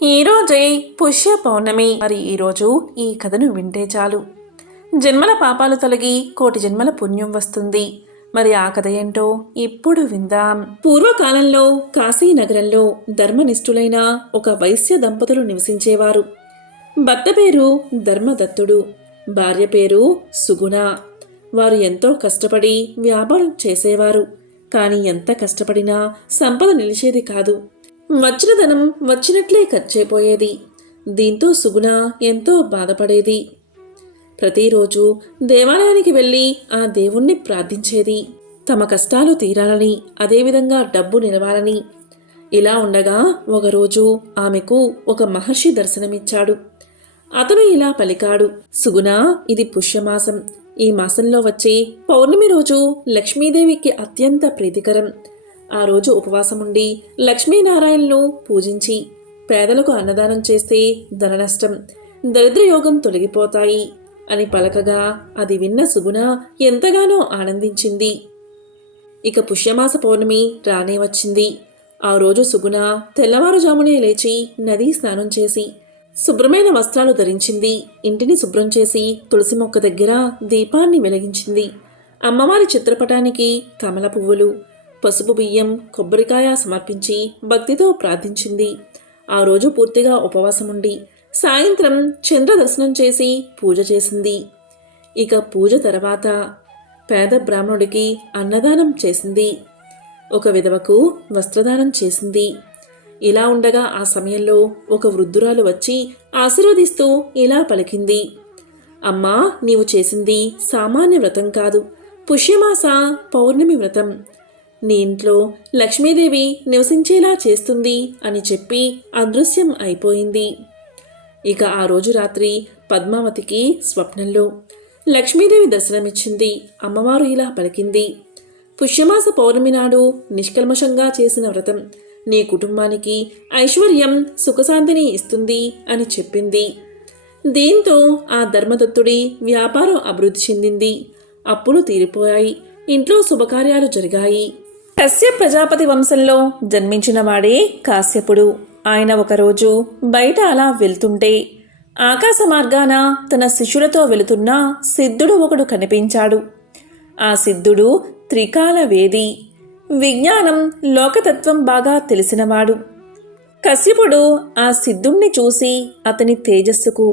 ఈరోజే పుష్య పౌర్ణమి. మరి ఈరోజు ఈ కథను వింటే చాలు జన్మల పాపాలు తొలగి కోటి జన్మల పుణ్యం వస్తుంది. మరి ఆ కథ ఏంటో ఇప్పుడు విందాం. పూర్వకాలంలో కాశీ నగరంలో ధర్మనిష్ఠులైన ఒక వైశ్య దంపతులు నివసించేవారు. భర్త పేరు ధర్మదత్తుడు, భార్య పేరు సుగుణ. వారు ఎంతో కష్టపడి వ్యాపారం చేసేవారు. కానీ ఎంత కష్టపడినా సంపద నిలిచేది కాదు. వచ్చిన ధనం వచ్చినట్లే ఖర్చయిపోయేది. దీంతో సుగుణ ఎంతో బాధపడేది. ప్రతిరోజు దేవాలయానికి వెళ్ళి ఆ దేవుణ్ణి ప్రార్థించేది, తమ కష్టాలు తీరాలని, అదేవిధంగా డబ్బు నిలవాలని. ఇలా ఉండగా ఒకరోజు ఆమెకు ఒక మహర్షి దర్శనమిచ్చాడు. అతను ఇలా పలికాడు, సుగుణ, ఇది పుష్యమాసం. ఈ మాసంలో వచ్చే పౌర్ణమి రోజు లక్ష్మీదేవికి అత్యంత ప్రీతికరం. ఆ రోజు ఉపవాసముండి లక్ష్మీనారాయణను పూజించి పేదలకు అన్నదానం చేస్తే ధననష్టం, దరిద్రయోగం తొలగిపోతాయి అని పలకగా అది విన్న సుగుణ ఎంతగానో ఆనందించింది. ఇక పుష్యమాస పౌర్ణమి రానే వచ్చింది. ఆ రోజు సుగుణ తెల్లవారుజామునే లేచి నదీ స్నానం చేసి శుభ్రమైన వస్త్రాలు ధరించింది. ఇంటిని శుభ్రం చేసి తులసి మొక్క దగ్గర దీపాన్ని వెలిగించింది. అమ్మవారి చిత్రపటానికి కమల పువ్వులు, పసుపు బియ్యం, కొబ్బరికాయ సమర్పించి భక్తితో ప్రార్థించింది. ఆ రోజు పూర్తిగా ఉపవాసముండి సాయంత్రం చంద్ర దర్శనం చేసి పూజ చేసింది. ఇక పూజ తర్వాత పేద బ్రాహ్మణుడికి అన్నదానం చేసింది. ఒక విధవకు వస్త్రదానం చేసింది. ఇలా ఉండగా ఆ సమయంలో ఒక వృద్ధురాలు వచ్చి ఆశీర్వదిస్తూ ఇలా పలికింది, అమ్మా, నీవు చేసింది సామాన్య వ్రతం కాదు, పుష్యమాస పౌర్ణమి వ్రతం. నీ ఇంట్లో లక్ష్మీదేవి నివసించేలా చేస్తుంది అని చెప్పి అదృశ్యం అయిపోయింది. ఇక ఆ రోజు రాత్రి పద్మావతికి స్వప్నంలో లక్ష్మీదేవి దర్శనమిచ్చింది. అమ్మవారు ఇలా పలికింది, పుష్యమాస పౌర్ణమి నాడు నిష్కల్మషంగా చేసిన వ్రతం నీ కుటుంబానికి ఐశ్వర్యం, సుఖశాంతిని ఇస్తుంది అని చెప్పింది. దీంతో ఆ ధర్మదత్తుడి వ్యాపారం అభివృద్ధి చెందింది. అప్పులు తీరిపోయాయి. ఇంట్లో శుభకార్యాలు జరిగాయి. కశ్యప ప్రజాపతి వంశంలో జన్మించిన వాడే కాశ్యపుడు. ఆయన ఒకరోజు బయట అలా వెళ్తుంటే ఆకాశ మార్గాన తన శిష్యులతో వెళుతున్న సిద్ధుడు ఒకడు కనిపించాడు. ఆ సిద్ధుడు త్రికాల వేది, విజ్ఞానం, లోకతత్వం బాగా తెలిసినవాడు. కశ్యపుడు ఆ సిద్ధుణ్ణి చూసి అతని తేజస్సుకు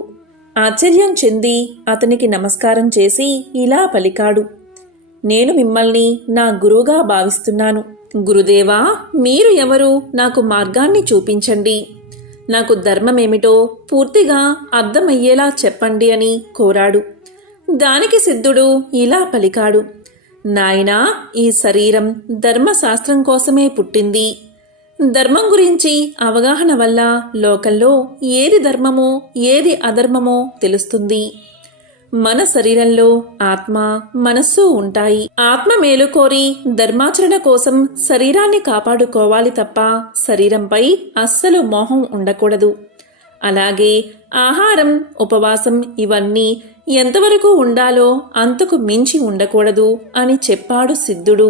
ఆశ్చర్యం చెంది అతనికి నమస్కారం చేసి ఇలా పలికాడు, నేను మిమ్మల్ని నా గురువుగా భావిస్తున్నాను. గురుదేవా, మీరు ఎవరు? నాకు మార్గాన్ని చూపించండి. నాకు ధర్మమేమిటో పూర్తిగా అర్థమయ్యేలా చెప్పండి అని కోరాడు. దానికి సిద్ధుడు ఇలా పలికాడు, నాయనా, ఈ శరీరం ధర్మశాస్త్రం కోసమే పుట్టింది. ధర్మం గురించి అవగాహన వల్ల లోకంలో ఏది ధర్మమో ఏది అధర్మమో తెలుస్తుంది. మన శరీరంలో ఆత్మ, మనస్సు ఉంటాయి. ఆత్మ మేలుకోరి ధర్మాచరణ కోసం శరీరాన్ని కాపాడుకోవాలి తప్ప శరీరంపై అస్సలు మోహం ఉండకూడదు. అలాగే ఆహారం, ఉపవాసం ఇవన్నీ ఎంతవరకు ఉండాలో అంతకు మించి ఉండకూడదు అని చెప్పాడు సిద్ధుడు.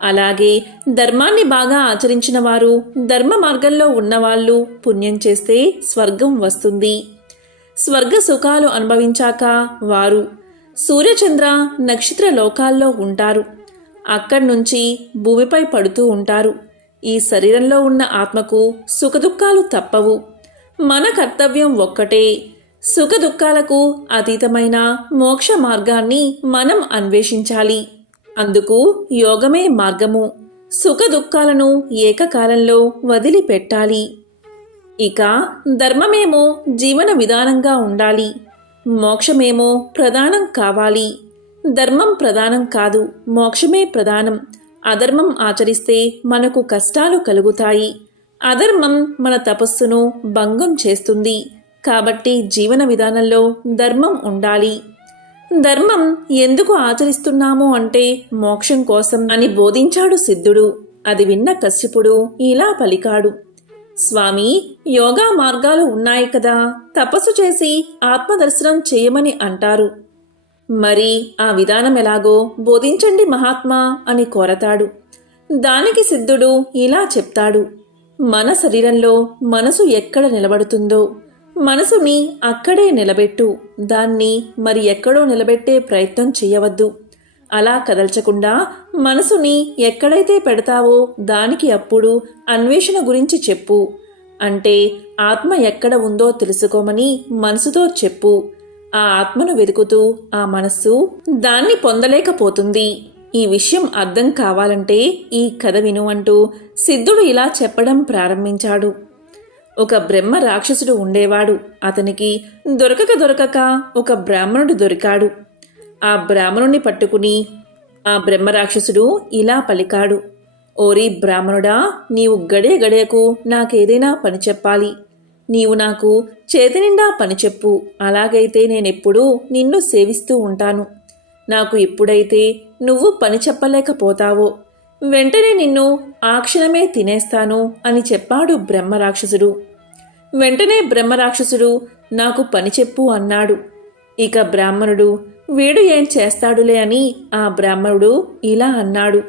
అలాగే ధర్మాన్ని బాగా ఆచరించిన వారు, ధర్మ మార్గంలో ఉన్నవాళ్ళు పుణ్యం చేస్తే స్వర్గం వస్తుంది. స్వర్గ సుఖాలు అనుభవించాక వారు సూర్యచంద్ర నక్షత్ర లోకాల్లో ఉంటారు. అక్కడి నుంచి భూమిపై పడుతూ ఉంటారు. ఈ శరీరంలో ఉన్న ఆత్మకు సుఖదుఖాలు తప్పవు. మన కర్తవ్యం ఒక్కటే, సుఖదుఖాలకు అతీతమైన మోక్ష మార్గాన్ని మనం అన్వేషించాలి. అందుకు యోగమే మార్గము. సుఖదుఖాలను ఏకకాలంలో వదిలిపెట్టాలి. ఇక ధర్మమేమో జీవన విధానంగా ఉండాలి, మోక్షమేమో ప్రధానం కావాలి. ధర్మం ప్రధానం కాదు, మోక్షమే ప్రధానం. అధర్మం ఆచరిస్తే మనకు కష్టాలు కలుగుతాయి. అధర్మం మన తపస్సును భంగం చేస్తుంది. కాబట్టి జీవన విధానంలో ధర్మం ఉండాలి. ధర్మం ఎందుకు ఆచరిస్తున్నాము అంటే మోక్షం కోసం అని బోధించాడు సిద్ధుడు. అది విన్న కశ్యపుడు ఇలా పలికాడు, స్వామి, యోగా మార్గాలు ఉన్నాయి కదా, తపస్సు చేసి ఆత్మదర్శనం చేయమని అంటారు. మరి ఆ విధానం ఎలాగో బోధించండి మహాత్మా అని కోరతాడు. దానికి సిద్ధుడు ఇలా చెప్తాడు, మన శరీరంలో మనసు ఎక్కడ నిలబడుతుందో మనసుని అక్కడే నిలబెట్టు. దాన్ని మరి ఎక్కడో నిలబెట్టే ప్రయత్నం చేయవద్దు. అలా కదల్చకుండా మనసుని ఎక్కడైతే పెడతావో దానికి అప్పుడు అన్వేషణ గురించి చెప్పు. అంటే ఆత్మ ఎక్కడ ఉందో తెలుసుకోమని మనసుతో చెప్పు. ఆ ఆత్మను వెతుకుతూ ఆ మనస్సు దాన్ని పొందలేకపోతుంది. ఈ విషయం అర్థం కావాలంటే ఈ కథ విను అంటూ సిద్ధుడు ఇలా చెప్పడం ప్రారంభించాడు. ఒక బ్రహ్మ రాక్షసుడు ఉండేవాడు. అతనికి దొరకక ఒక బ్రాహ్మణుడు దొరికాడు. ఆ బ్రాహ్మణుణ్ణి పట్టుకుని ఆ బ్రహ్మ రాక్షసుడు ఇలా పలికాడు. ఓరి బ్రాహ్మణుడా, నీవు గడియకు నాకేదైనా పని చెప్పాలి. నీవు నాకు చేతినిండా పని చెప్పు. అలాగైతే నేనెప్పుడూ నిన్ను సేవిస్తూ ఉంటాను. నాకు ఎప్పుడైతే నువ్వు పని చెప్పలేకపోతావో వెంటనే నిన్ను ఆ క్షణమే తినేస్తాను అని చెప్పాడు బ్రహ్మరాక్షసుడు. వెంటనే బ్రహ్మరాక్షసుడు నాకు పని చెప్పు అన్నాడు. ఇక బ్రాహ్మణుడు వీడు ఏం చేస్తాడులే అని ఆ బ్రాహ్మణుడు ఇలా అన్నాడు.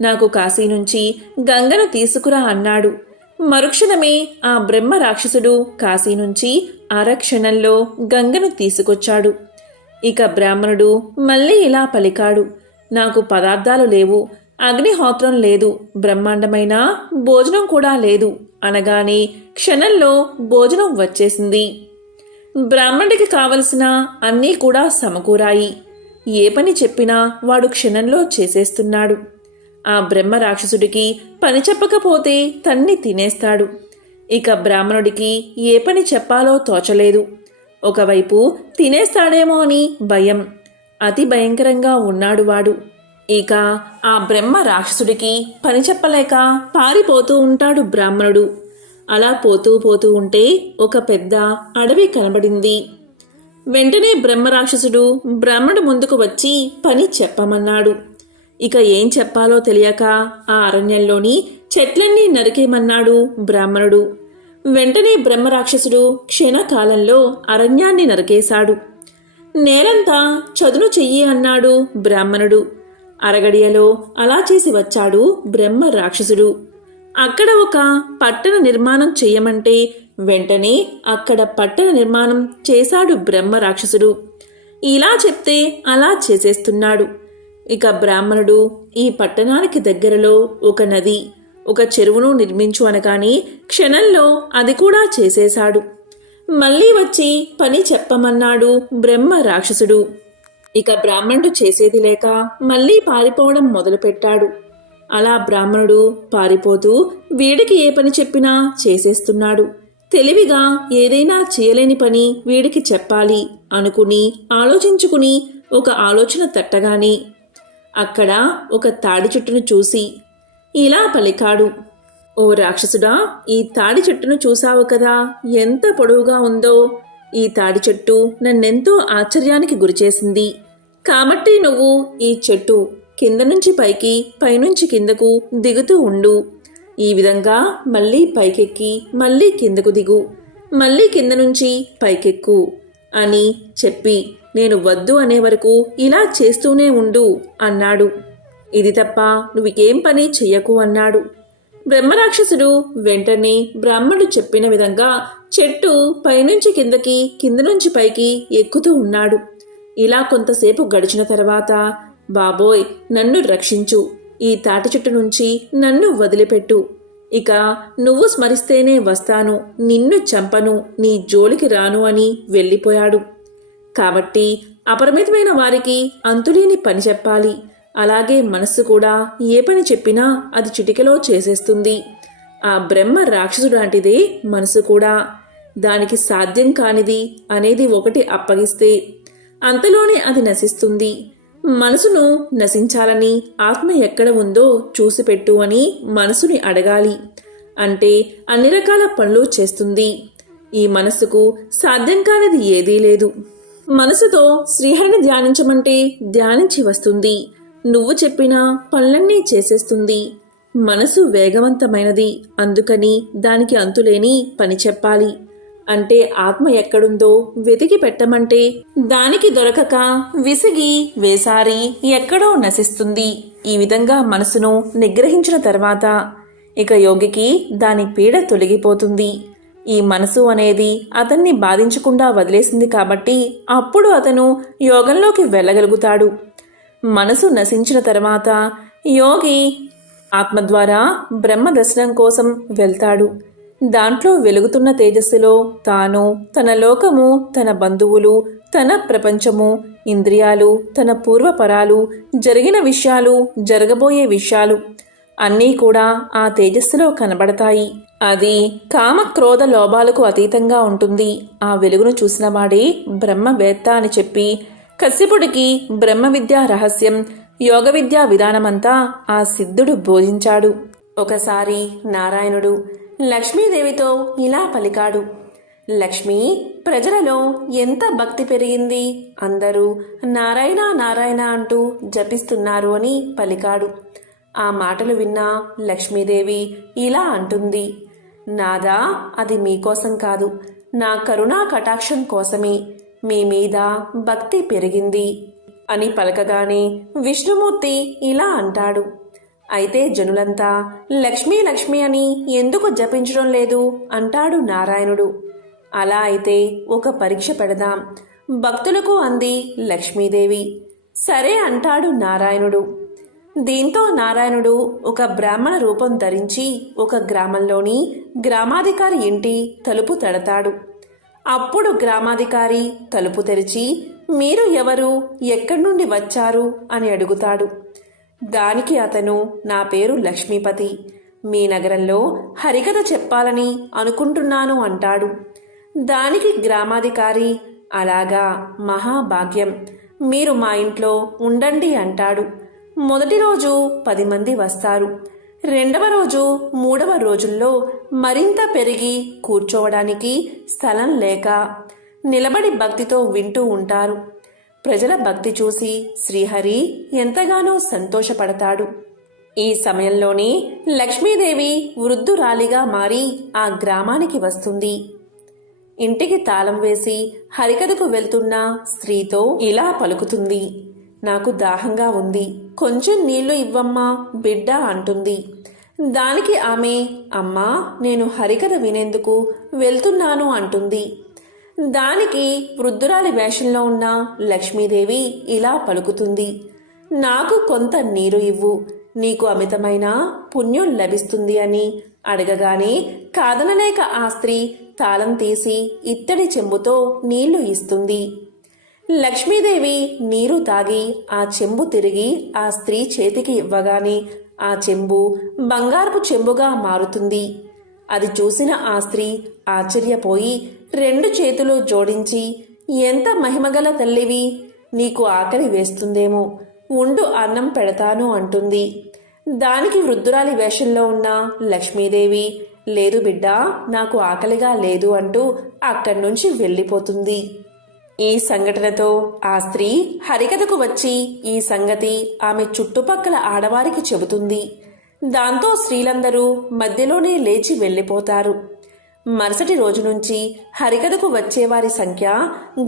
నాకు కాశీ నుంచి గంగను తీసుకురా అన్నాడు. మరుక్షణమే ఆ బ్రహ్మ రాక్షసుడు కాశీ నుంచి అరక్షణంలో గంగను తీసుకొచ్చాడు. ఇక బ్రాహ్మణుడు మళ్ళీ ఇలా పలికాడు. నాకు పదార్థాలు లేవు, అగ్నిహోత్రం లేదు, బ్రహ్మాండమైన భోజనం కూడా లేదు అనగానే క్షణంలో భోజనం వచ్చేసింది. బ్రాహ్మణుడికి కావలసిన అన్నీ కూడా సమకూరాయి. ఏ పని చెప్పినా వాడు క్షణంలో చేసేస్తున్నాడు. ఆ బ్రహ్మ రాక్షసుడికి పని చెప్పకపోతే తన్ని తినేస్తాడు. ఇక బ్రాహ్మణుడికి ఏ పని చెప్పాలో తోచలేదు. ఒకవైపు తినేస్తాడేమో అని భయం. అతి భయంకరంగా ఉన్నాడు వాడు. ఇక ఆ బ్రహ్మ రాక్షసుడికి పని చెప్పలేక పారిపోతూ ఉంటాడు బ్రాహ్మణుడు. అలా పోతూ ఉంటే ఒక పెద్ద అడవి కనబడింది. వెంటనే బ్రహ్మరాక్షసుడు బ్రాహ్మణుడు ముందుకు వచ్చి పని చెప్పమన్నాడు. ఇక ఏం చెప్పాలో తెలియక ఆ అరణ్యంలోని చెట్లన్నీ నరికేమన్నాడు బ్రాహ్మణుడు. వెంటనే బ్రహ్మరాక్షసుడు క్షణకాలంలో అరణ్యాన్ని నరికేశాడు. నేలంతా చదును చెయ్యి అన్నాడు బ్రాహ్మణుడు. అరగడియలో అలా చేసి వచ్చాడు బ్రహ్మ రాక్షసుడు. అక్కడ ఒక పట్టణ నిర్మాణం చెయ్యమంటే వెంటనే అక్కడ పట్టణ నిర్మాణం చేశాడు బ్రహ్మ రాక్షసుడు. ఇలా చెప్తే అలా చేసేస్తున్నాడు. ఇక బ్రాహ్మణుడు ఈ పట్టణానికి దగ్గరలో ఒక నది, ఒక చెరువును నిర్మించు అనగానే క్షణంలో అది కూడా చేసేశాడు. మళ్ళీ వచ్చి పని చెప్పమన్నాడు బ్రహ్మ రాక్షసుడు. ఇక బ్రాహ్మణుడు చేసేది లేక మళ్ళీ పారిపోవడం మొదలుపెట్టాడు. అలా బ్రాహ్మణుడు పారిపోతూ వీడికి ఏ పని చెప్పినా చేసేస్తున్నాడు. తెలివిగా ఏదైనా చేయలేని పని వీడికి చెప్పాలి అనుకుని ఆలోచించుకుని ఒక ఆలోచన తట్టగానే అక్కడ ఒక తాడి చెట్టును చూసి ఇలా పలికాడు. ఓ రాక్షసుడా, ఈ తాడి చెట్టును చూసావు కదా, ఎంత పొడవుగా ఉందో. ఈ తాడి చెట్టు నన్నెంతో ఆశ్చర్యానికి గురిచేసింది. కాబట్టి నువ్వు ఈ చెట్టు కింద నుంచి పైకి, పైనుంచి కిందకు దిగుతూ ఉండు. ఈ విధంగా మళ్ళీ పైకెక్కి మళ్ళీ కిందకు దిగు, మళ్ళీ కింద నుంచి పైకెక్కు అని చెప్పి నేను వద్దు అనే వరకు ఇలా చేస్తూనే ఉండు అన్నాడు. ఇది తప్ప నువ్వేం పని చెయ్యకు అన్నాడు. బ్రహ్మరాక్షసుడు వెంటనే బ్రాహ్మణుడు చెప్పిన విధంగా చెట్టు పైనుంచి కిందకి, కింద నుంచి పైకి ఎక్కుతూ ఉన్నాడు. ఇలా కొంతసేపు గడిచిన తర్వాత, బాబోయ్ నన్ను రక్షించు, ఈ తాటి చెట్టు నుంచి నన్ను వదిలిపెట్టు. ఇక నువ్వు స్మరిస్తేనే వస్తాను, నిన్ను చంపను, నీ జోలికి రాను అని వెళ్ళిపోయాడు. కాబట్టి అపరిమితమైన వారికి అంతులేని పని చెప్పాలి. అలాగే మనస్సు కూడా ఏ పని చెప్పినా అది చిటికెలో చేసేస్తుంది. ఆ బ్రహ్మ రాక్షసుడు లాంటిదే మనసు కూడా. దానికి సాధ్యం కానిది అనేది ఒకటి అప్పగిస్తే అంతలోనే అది నశిస్తుంది. మనసును నశించాలని ఆత్మ ఎక్కడ ఉందో చూసిపెట్టు అని మనసుని అడగాలి. అంటే అన్ని రకాల పనులు చేస్తుంది. ఈ మనస్సుకు సాధ్యం కానిది ఏదీ లేదు. మనసుతో శ్రీహరిని ధ్యానించమంటే ధ్యానించి వస్తుంది. నువ్వు చెప్పిన పనులన్నీ చేసేస్తుంది. మనసు వేగవంతమైనది, అందుకని దానికి అంతులేని పని చెప్పాలి. అంటే ఆత్మ ఎక్కడుందో వెతికి పెట్టమంటే దానికి దొరకక విసిగి వేసారి ఎక్కడో నశిస్తుంది. ఈ విధంగా మనసును నిగ్రహించిన తర్వాత ఇక యోగికి దాని పీడ తొలగిపోతుంది. ఈ మనసు అనేది అతన్ని బాధించకుండా వదిలేసింది కాబట్టి అప్పుడు అతను యోగంలోకి వెళ్ళగలుగుతాడు. మనసు నశించిన తర్వాత యోగి ఆత్మ ద్వారా బ్రహ్మ దర్శనం కోసం వెళ్తాడు. దాంట్లో వెలుగుతున్న తేజస్సులో తాను, తన లోకము, తన బంధువులు, తన ప్రపంచము, ఇంద్రియాలు, తన పూర్వపరాలు, జరిగిన విషయాలు, జరగబోయే విషయాలు అన్నీ కూడా ఆ తేజస్సులో కనబడతాయి. అది కామ క్రోధ లోభాలకు అతీతంగా ఉంటుంది. ఆ వెలుగును చూసిన వాడే బ్రహ్మవేత్త అని చెప్పి కశ్యపుడికి బ్రహ్మ విద్యా రహస్యం, యోగ విద్యా విధానమంతా ఆ సిద్ధుడు బోధించాడు. ఒకసారి నారాయణుడు లక్ష్మీదేవితో ఇలా పలికాడు. లక్ష్మి, ప్రజలలో ఎంత భక్తి పెరిగింది, అందరూ నారాయణ నారాయణ అంటూ జపిస్తున్నారు అని పలికాడు. ఆ మాటలు విన్న లక్ష్మీదేవి ఇలా అంటుంది. నాదా, అది మీకోసం కాదు, నా కరుణా కటాక్షం కోసమే మీ మీద భక్తి పెరిగింది అని పలకగానే విష్ణుమూర్తి ఇలా అంటాడు. అయితే జనులంతా లక్ష్మీ లక్ష్మి అని ఎందుకు జపించడం లేదు అంటాడు నారాయణుడు. అలా అయితే ఒక పరీక్ష పెడదాం, భక్తులకు అంది లక్ష్మీదేవి. సరే అంటాడు నారాయణుడు. దీంతో నారాయణుడు ఒక బ్రాహ్మణ రూపం ధరించి ఒక గ్రామంలోని గ్రామాధికారి ఇంటి తలుపు తడతాడు. అప్పుడు గ్రామాధికారి తలుపు తెరిచి, మీరు ఎవరు, ఎక్కడి నుండి వచ్చారు అని అడుగుతాడు. దానికి అతను, నా పేరు లక్ష్మీపతి, మీ నగరంలో హరికథ చెప్పాలని అనుకుంటున్నాను అంటాడు. దానికి గ్రామాధికారి, అలాగా, మహాభాగ్యం, మీరు మా ఇంట్లో ఉండండి అంటాడు. మొదటి రోజు 10 మంది వస్తారు. రెండవ రోజు, మూడవ రోజుల్లో మరింత పెరిగి కూర్చోవడానికి స్థలం లేక నిలబడి భక్తితో వింటూ ఉంటారు. ప్రజల భక్తి చూసి శ్రీహరి ఎంతగానో సంతోషపడతాడు. ఈ సమయంలోనే లక్ష్మీదేవి వృద్ధురాలిగా మారి ఆ గ్రామానికి వస్తుంది. ఇంటికి తాళం వేసి హరికథకు వెళ్తున్న స్త్రీతో ఇలా పలుకుతుంది. నాకు దాహంగా ఉంది, కొంచెం నీళ్లు ఇవ్వమ్మా బిడ్డ అంటుంది. దానికి ఆమె, అమ్మా, నేను హరికథ వినేందుకు వెళ్తున్నాను అంటుంది. దానికి వృద్ధురాలి వేషంలో ఉన్న లక్ష్మీదేవి ఇలా పలుకుతుంది. నాకు కొంత నీరు ఇవ్వు, నీకు అమితమైన పుణ్యం లభిస్తుంది అని అడగగానే కాదనలేక ఆ స్త్రీ తాళం తీసి ఇత్తడి చెంబుతో నీళ్లు ఇస్తుంది. లక్ష్మీదేవి నీరు తాగి ఆ చెంబు తిరిగి ఆ స్త్రీ చేతికి ఇవ్వగానే ఆ చెంబు బంగారపు చెంబుగా మారుతుంది. అది చూసిన ఆ స్త్రీ ఆశ్చర్యపోయి 2 చేతులు జోడించి, ఎంత మహిమగల తల్లివి, నీకు ఆకలి వేస్తుందేమో, ఉండు అన్నం పెడతాను అంటుంది. దానికి వృద్ధురాలి వేషంలో ఉన్న లక్ష్మీదేవి, లేదు బిడ్డా, నాకు ఆకలిగా లేదు అంటూ అక్కడి నుంచి వెళ్ళిపోతుంది. ఈ సంఘటనతో ఆ స్త్రీ హరికథకు వచ్చి ఈ సంగతి ఆమె చుట్టుపక్కల ఆడవారికి చెబుతుంది. దాంతో స్త్రీలందరూ మధ్యలోనే లేచి వెళ్ళిపోతారు. మరుసటి రోజు నుంచి హరికథకు వచ్చేవారి సంఖ్య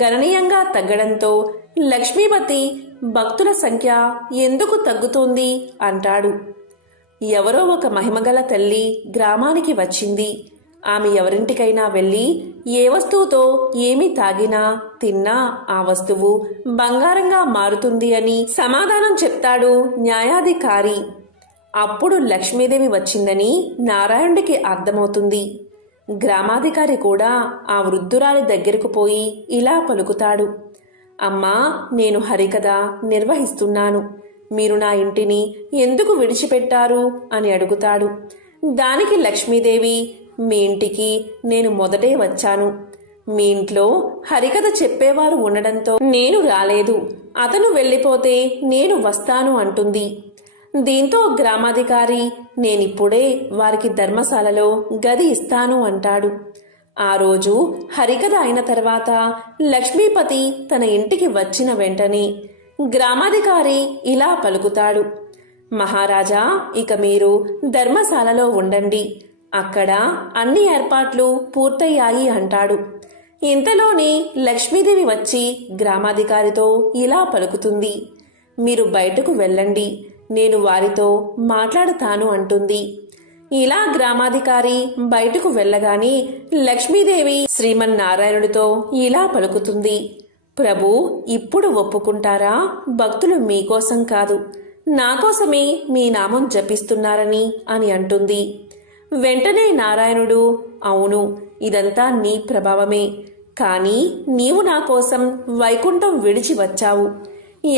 గణనీయంగా తగ్గడంతో లక్ష్మీపతి భక్తుల సంఖ్య ఎందుకు తగ్గుతోంది అంటాడు. ఎవరో ఒక మహిమగల తల్లి గ్రామానికి వచ్చింది. ఆమె ఎవరింటికైనా వెళ్ళి ఏ వస్తువుతో ఏమి తాగినా తిన్నా ఆ వస్తువు బంగారంగా మారుతుంది అని సమాధానం చెప్తాడు న్యాయాధికారి. అప్పుడు లక్ష్మీదేవి వచ్చిందని నారాయణుడికి అర్థమవుతుంది. గ్రామాధికారి కూడా ఆ వృద్ధురాలి దగ్గరకు పోయి ఇలా పలుకుతాడు. అమ్మా, నేను హరికథ నిర్వహిస్తున్నాను, మీరు నా ఇంటిని ఎందుకు విడిచిపెట్టారు అని అడుగుతాడు. దానికి లక్ష్మీదేవి, మీ ఇంటికి నేను మొదటే వచ్చాను, మీ ఇంట్లో హరికథ చెప్పేవారు ఉండడంతో నేను రాలేదు, అతను వెళ్ళిపోతే నేను వస్తాను అంటుంది. దీంతో గ్రామాధికారి, నేనిప్పుడే వారికి ధర్మశాలలో గది ఇస్తాను అంటాడు. ఆ రోజు హరికథ అయిన తర్వాత లక్ష్మీపతి తన ఇంటికి వచ్చిన వెంటనే గ్రామాధికారి ఇలా పలుకుతాడు. మహారాజా, ఇక మీరు ధర్మశాలలో ఉండండి, అక్కడ అన్ని ఏర్పాట్లు పూర్తయ్యాయి అంటాడు. ఇంతలోనే లక్ష్మీదేవి వచ్చి గ్రామాధికారితో ఇలా పలుకుతుంది. మీరు బయటకు వెళ్ళండి, నేను వారితో మాట్లాడతాను అంటుంది. ఇలా గ్రామాధికారి బయటకు వెళ్ళగానే లక్ష్మీదేవి శ్రీమన్నారాయణుడితో ఇలా పలుకుతుంది. ప్రభు, ఇప్పుడు ఒప్పుకుంటారా? భక్తులు మీకోసం కాదు, నా కోసమే మీ నామం జపిస్తున్నారని అని అంటుంది. వెంటనే నారాయణుడు, అవును, ఇదంతా నీ ప్రభావమే. కానీ నీవు నా కోసం వైకుంఠం విడిచి వచ్చావు.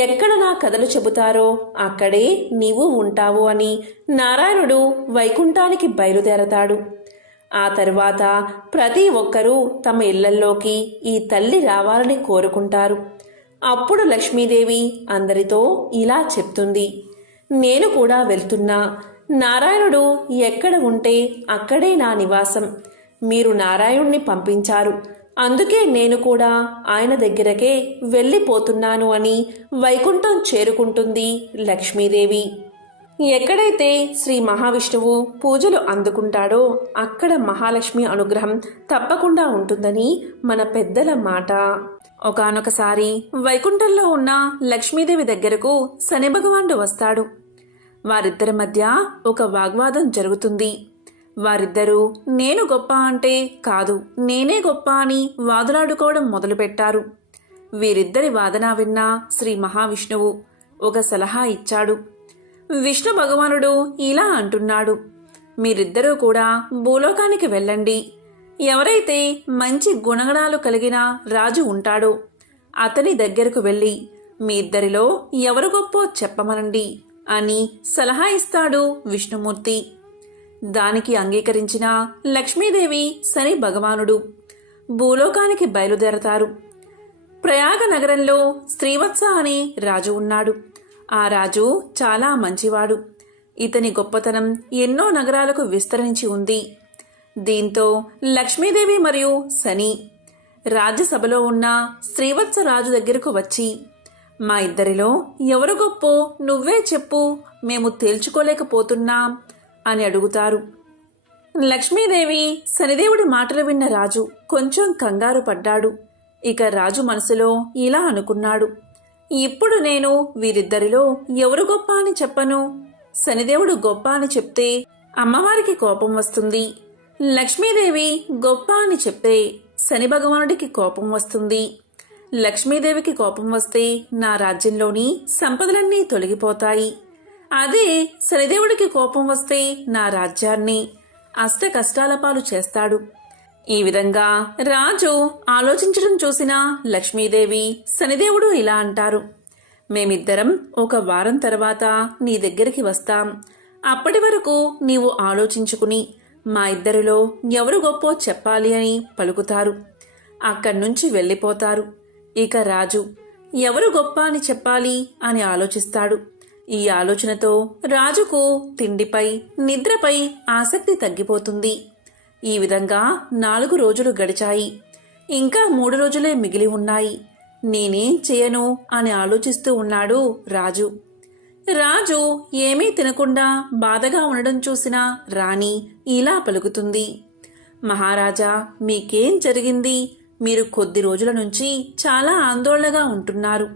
ఎక్కడ నా కథలు చెబుతారో అక్కడే నీవు ఉంటావు అని నారాయణుడు వైకుంఠానికి బయలుదేరతాడు. ఆ తరువాత ప్రతి ఒక్కరూ తమ ఇళ్లల్లోకి ఈ తల్లి రావాలని కోరుకుంటారు. అప్పుడు లక్ష్మీదేవి అందరితో ఇలా చెప్తుంది. నేను కూడా వెళ్తున్నా. నారాయణుడు ఎక్కడ ఉంటే అక్కడే నా నివాసం. మీరు నారాయణుణ్ణి పంపించారు, అందుకే నేను కూడా ఆయన దగ్గరకే వెళ్ళిపోతున్నాను అని వైకుంఠం చేరుకుంటుంది లక్ష్మీదేవి. ఎక్కడైతే శ్రీ మహావిష్ణువు పూజలు అందుకుంటాడో అక్కడ మహాలక్ష్మి అనుగ్రహం తప్పకుండా ఉంటుందని మన పెద్దల మాట. ఒకానొకసారి వైకుంఠంలో ఉన్న లక్ష్మీదేవి దగ్గరకు శని భగవానుడు వస్తాడు. వారిద్దరి మధ్య ఒక వాగ్వాదం జరుగుతుంది. వారిద్దరూ నేను గొప్ప అంటే కాదు, నేనే గొప్ప అని వాదులాడుకోవడం మొదలుపెట్టారు. వీరిద్దరి వాదన విన్న శ్రీ మహావిష్ణువు ఒక సలహా ఇచ్చాడు. విష్ణు భగవానుడు ఇలా అంటున్నాడు, మీరిద్దరూ కూడా భూలోకానికి వెళ్ళండి. ఎవరైతే మంచి గుణగణాలు కలిగిన రాజు ఉంటాడో అతని దగ్గరకు వెళ్ళి మీ ఇద్దరిలో ఎవరు గొప్పో చెప్పమనండి అని సలహా ఇస్తాడు విష్ణుమూర్తి. దానికి అంగీకరించిన లక్ష్మీదేవి శని భగవానుడు భూలోకానికి బయలుదేరతారు. ప్రయాగ నగరంలో శ్రీవత్స అనే రాజు ఉన్నాడు. ఆ రాజు చాలా మంచివాడు. ఇతని గొప్పతనం ఎన్నో నగరాలకు విస్తరించి ఉంది. దీంతో లక్ష్మీదేవి మరియు శని రాజ్యసభలో ఉన్న శ్రీవత్స రాజు దగ్గరకు వచ్చి, మా ఇద్దరిలో ఎవరు గొప్పో నువ్వే చెప్పు, మేము తేల్చుకోలేకపోతున్నాం అని అడుగుతారు. లక్ష్మీదేవి శనిదేవుడి మాటలు విన్న రాజు కొంచెం కంగారు పడ్డాడు. ఇక రాజు మనసులో ఇలా అనుకున్నాడు, ఇప్పుడు నేను వీరిద్దరిలో ఎవరు గొప్ప అని చెప్పను. శనిదేవుడు గొప్ప అని చెప్తే అమ్మవారికి కోపం వస్తుంది. లక్ష్మీదేవి గొప్ప అని చెప్తే శని భగవానుడికి కోపం వస్తుంది. లక్ష్మీదేవికి కోపం వస్తే నా రాజ్యంలోని సంపదలన్నీ తొలగిపోతాయి. అదే శనిదేవుడికి కోపం వస్తే నా రాజ్యాన్ని అష్ట కష్టాల పాలు చేస్తాడు. ఈ విధంగా రాజు ఆలోచించడం చూసిన లక్ష్మీదేవి శనిదేవుడు ఇలా అంటారు, మేమిద్దరం ఒక వారం తర్వాత నీ దగ్గరికి వస్తాం. అప్పటి వరకు నీవు ఆలోచించుకుని మా ఇద్దరిలో ఎవరు గొప్పో చెప్పాలి అని పలుకుతారు. అక్కడి నుంచి వెళ్ళిపోతారు. ఇక రాజు ఎవరు గొప్ప అని చెప్పాలి అని ఆలోచిస్తాడు. ఈ ఆలోచనతో రాజుకు తిండిపై నిద్రపై ఆసక్తి తగ్గిపోతుంది. ఈ విధంగా 4 రోజులు గడిచాయి. ఇంకా 3 రోజులే మిగిలి ఉన్నాయి. నేనేం చేయను అని ఆలోచిస్తూ ఉన్నాడు రాజు. రాజు ఏమీ తినకుండా బాధగా ఉండడం చూసిన రాణి ఇలా పలుకుతుంది, మహారాజా, మీకేం జరిగింది? మీరు కొద్ది రోజుల నుంచి చాలా ఆందోళనగా ఉంటున్నారు.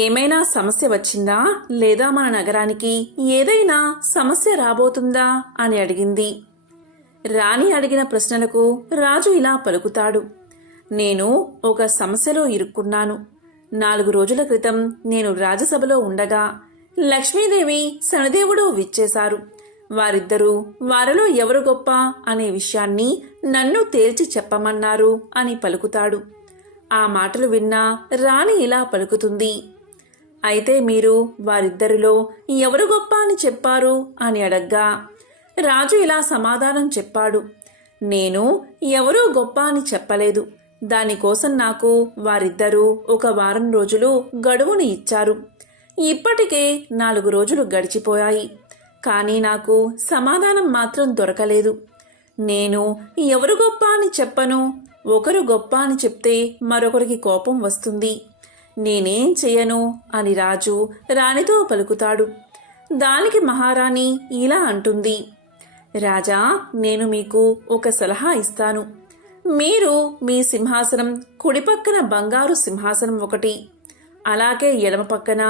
ఏమైనా సమస్య వచ్చిందా? లేదా మన నగరానికి ఏదైనా సమస్య రాబోతుందా అని అడిగింది. రాణి అడిగిన ప్రశ్నలకు రాజు ఇలా పలుకుతాడు, నేను ఒక సమస్యలో ఇరుక్కున్నాను. 4 రోజుల క్రితం నేను రాజ్యసభలో ఉండగా లక్ష్మీదేవి శనిదేవుడు విచ్చేశారు. వారిద్దరూ వారిలో ఎవరు గొప్ప అనే విషయాన్ని నన్ను తేల్చి చెప్పమన్నారు అని పలుకుతాడు. ఆ మాటలు విన్న రాణి ఇలా పలుకుతుంది, అయితే మీరు వారిద్దరిలో ఎవరు గొప్ప అని చెప్పారు అని అడగ్గా రాజు ఇలా సమాధానం చెప్పాడు, నేను ఎవరూ గొప్ప అని చెప్పలేదు. దానికోసం నాకు వారిద్దరూ ఒక వారం రోజులు గడువుని ఇచ్చారు. ఇప్పటికే 4 రోజులు గడిచిపోయాయి. కానీ నాకు సమాధానం మాత్రం దొరకలేదు. నేను ఎవరు గొప్ప అని చెప్పను. ఒకరు గొప్ప అని చెప్తే మరొకరికి కోపం వస్తుంది. నేనేం చెయ్యను అని రాజు రాణితో పలుకుతాడు. దానికి మహారాణి ఇలా అంటుంది, రాజా, నేను మీకు ఒక సలహా ఇస్తాను. మీరు మీ సింహాసనం కుడిపక్కన బంగారు సింహాసనం ఒకటి, అలాగే ఎడమ పక్కన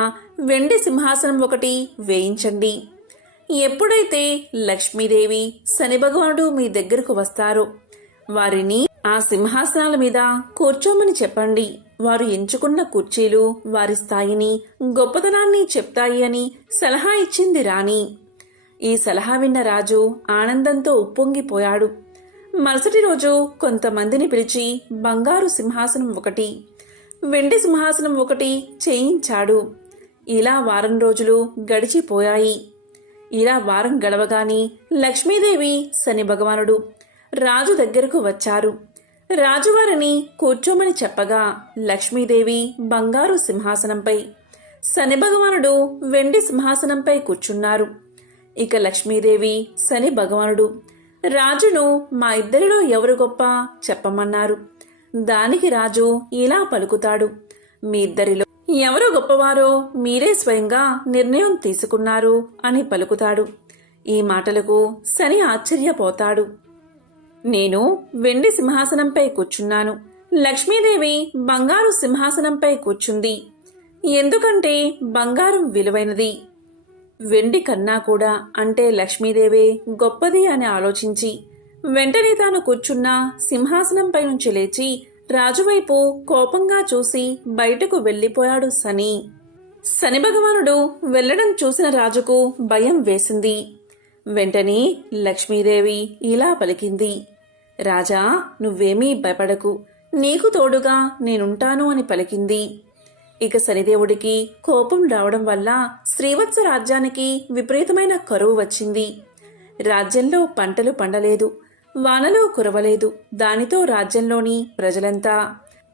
వెండి సింహాసనం ఒకటి వేయించండి. ఎప్పుడైతే లక్ష్మీదేవి శని భగవానుడు మీ దగ్గరకు వస్తారో వారిని ఆ సింహాసనాల మీద కూర్చోమని చెప్పండి. వారు ఎంచుకున్న కుర్చీలు వారి స్థాయిని, గొప్పతనాన్ని చెప్తాయి అని సలహా ఇచ్చింది రాణి. ఈ సలహా విన్న రాజు ఆనందంతో ఉప్పొంగిపోయాడు. మరుసటి రోజు కొంతమందిని పిలిచి బంగారు సింహాసనం ఒకటి, వెండి సింహాసనం ఒకటి చేయించాడు. ఇలా వారం రోజులు గడిచిపోయాయి. ఇలా వారం గడవగాని లక్ష్మీదేవి, శని భగవానుడు రాజు దగ్గరకు వచ్చారు. రాజువారిని కూర్చోమని చెప్పగా లక్ష్మీదేవి బంగారు సింహాసనంపై, శని భగవానుడు వెండి సింహాసనంపై కూర్చున్నారు. ఇక లక్ష్మీదేవి, శని భగవానుడు రాజును మా ఇద్దరిలో ఎవరు గొప్ప చెప్పమన్నారు. దానికి రాజు ఇలా పలుకుతాడు, మీ ఇద్దరిలో ఎవరు గొప్పవారో మీరే స్వయంగా నిర్ణయం తీసుకున్నారు అని పలుకుతాడు. ఈ మాటలకు శని ఆశ్చర్యపోతాడు. నేను వెండి సింహాసనంపై కూర్చున్నాను, లక్ష్మీదేవి బంగారు సింహాసనంపై కూర్చుంది. ఎందుకంటే బంగారం విలువైనది, వెండి కన్నా కూడా అంటే లక్ష్మీదేవే గొప్పది అని ఆలోచించి వెంటనే తాను కూర్చున్న సింహాసనంపై నుంచి లేచి రాజువైపు కోపంగా చూసి బయటకు వెళ్లిపోయాడు శని. శని భగవానుడు వెళ్లడం చూసిన రాజుకు భయం వేసింది. వెంటనే లక్ష్మీదేవి ఇలా పలికింది, రాజా, నువ్వేమీ భయపడకు, నీకు తోడుగా నేనుంటాను అని పలికింది. ఇక శనిదేవుడికి కోపం రావడం వల్ల శ్రీవత్స రాజ్యానికి విపరీతమైన కరువు వచ్చింది. రాజ్యంలో పంటలు పండలేదు, వానలు కురవలేదు. దానితో రాజ్యంలోని ప్రజలంతా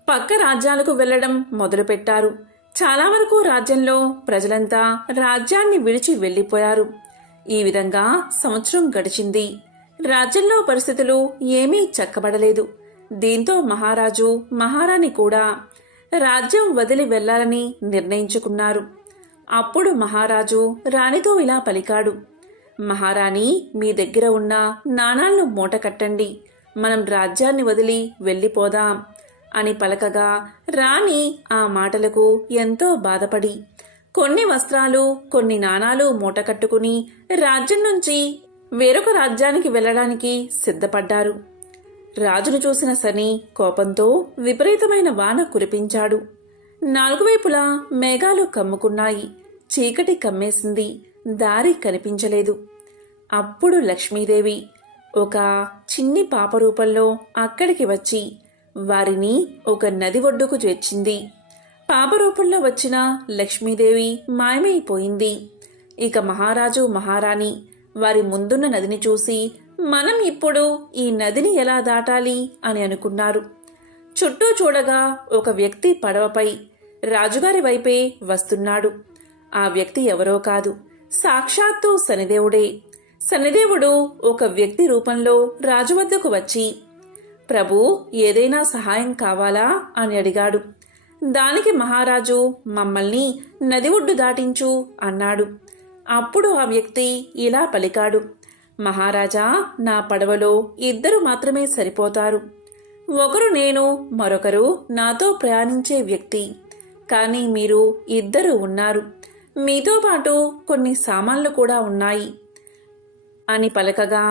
పక్క రాజ్యాలకు వెళ్లడం మొదలుపెట్టారు. చాలా వరకు రాజ్యంలో ప్రజలంతా రాజ్యాన్ని విడిచి వెళ్లిపోయారు. ఈ విధంగా సంవత్సరం గడిచింది. రాజ్యంలో పరిస్థితులు ఏమీ చక్కబడలేదు. దీంతో మహారాజు, మహారాణి కూడా రాజ్యం వదిలి వెళ్లాలని నిర్ణయించుకున్నారు. అప్పుడు మహారాజు రాణితో ఇలా పలికాడు, మహారాణి, మీ దగ్గర ఉన్న నాణాలను మూటకట్టండి, మనం రాజ్యాన్ని వదిలి వెళ్ళిపోదాం అని పలకగా రాణి ఆ మాటలకు ఎంతో బాధపడి కొన్ని వస్త్రాలు, కొన్ని నాణాలు మూటకట్టుకుని రాజ్యం నుంచి వేరొక రాజ్యానికి వెళ్లడానికి సిద్ధపడ్డారు. రాజును చూసిన శని కోపంతో విపరీతమైన వాన కురిపించాడు. నాలుగు వైపులా మేఘాలు కమ్ముకున్నాయి. చీకటి కమ్మేసింది. దారి కనిపించలేదు. అప్పుడు లక్ష్మీదేవి ఒక చిన్ని పాప రూపంలో అక్కడికి వచ్చి వారిని ఒక నది ఒడ్డుకు చేర్చింది. పాప రూపంలో వచ్చిన లక్ష్మీదేవి మాయమైపోయింది. ఇక మహారాజు, మహారాణి వారి ముందున్న నదిని చూసి మనం ఇప్పుడు ఈ నదిని ఎలా దాటాలి అని అనుకున్నారు. చుట్టూ చూడగా ఒక వ్యక్తి పడవపై రాజుగారి వైపే వస్తున్నాడు. ఆ వ్యక్తి ఎవరో కాదు, సాక్షాత్తు శనిదేవుడే. శనిదేవుడు ఒక వ్యక్తి రూపంలో రాజు వద్దకు వచ్చి, ప్రభు, ఏదైనా సహాయం కావాలా అని అడిగాడు. దానికి మహారాజు, మమ్మల్ని నది ఒడ్డు దాటించు అన్నాడు. అప్పుడు ఆ వ్యక్తి ఇలా పలికాడు, మహారాజా, నా పడవలో ఇద్దరు మాత్రమే సరిపోతారు. ఒకరు నేను, మరొకరు నాతో ప్రయాణించే వ్యక్తి. కానీ మీరు ఇద్దరు ఉన్నారు. మీతో పాటు కొన్ని సామాన్లు కూడా ఉన్నాయి అని పలకగా